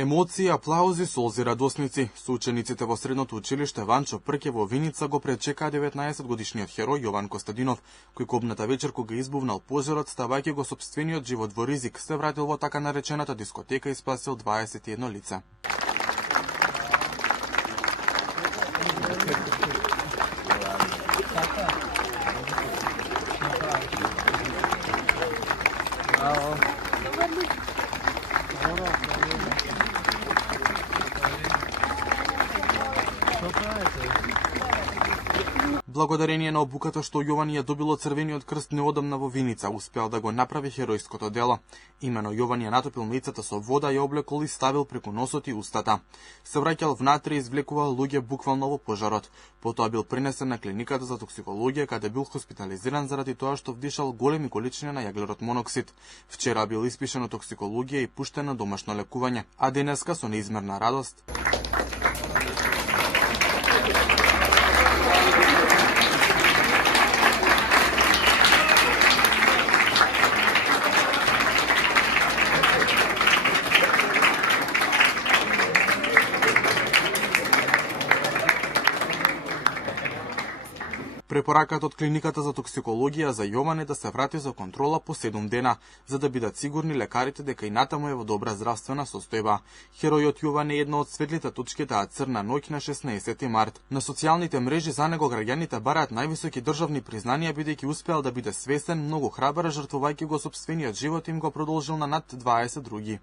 Емоции, аплаузи, солзи, радосници. Со учениците во средното училиште Ванчо Прке во Виница го пречекаа 19-годишниот херој Јован Костадинов, кој кобната вечер кога избувнал пожарот, ставајќи го сопствениот живот во ризик, се вратил во така наречената дискотека и спасил 21 лица. Благодарение на обуката што Јован ја добил од Црвениот крст неодамна во Виница, успеал да го направи херојското дело. Имено Јован ја натопил мејцата со вода, ја облекол и ставил преку носот и устата. Се враќал внатре и извлекувал луѓе буквално во пожарот. Потоа бил принесен на клиниката за токсикологија, каде бил хоспитализиран заради тоа што вдишал големи количини на јаглерод моноксид. Вчера бил испишен од токсикологија и пуштен на домашно лекување, а денеска со неизмерна радост Препораката од клиниката за токсикологија за Јован е да се врати за контрола по 7 дена, за да бидат сигурни лекарите дека и натаму е во добра здравствена состојба. Херојот Јован е една од светлите точки таа црна ноќ на 16 март. На социјалните мрежи за него граѓаните бараат највисоки државни признанија бидејќи успеал да биде свесен, многу храбар, жртвувајќи го сопствениот живот им го продолжил на над 20 други.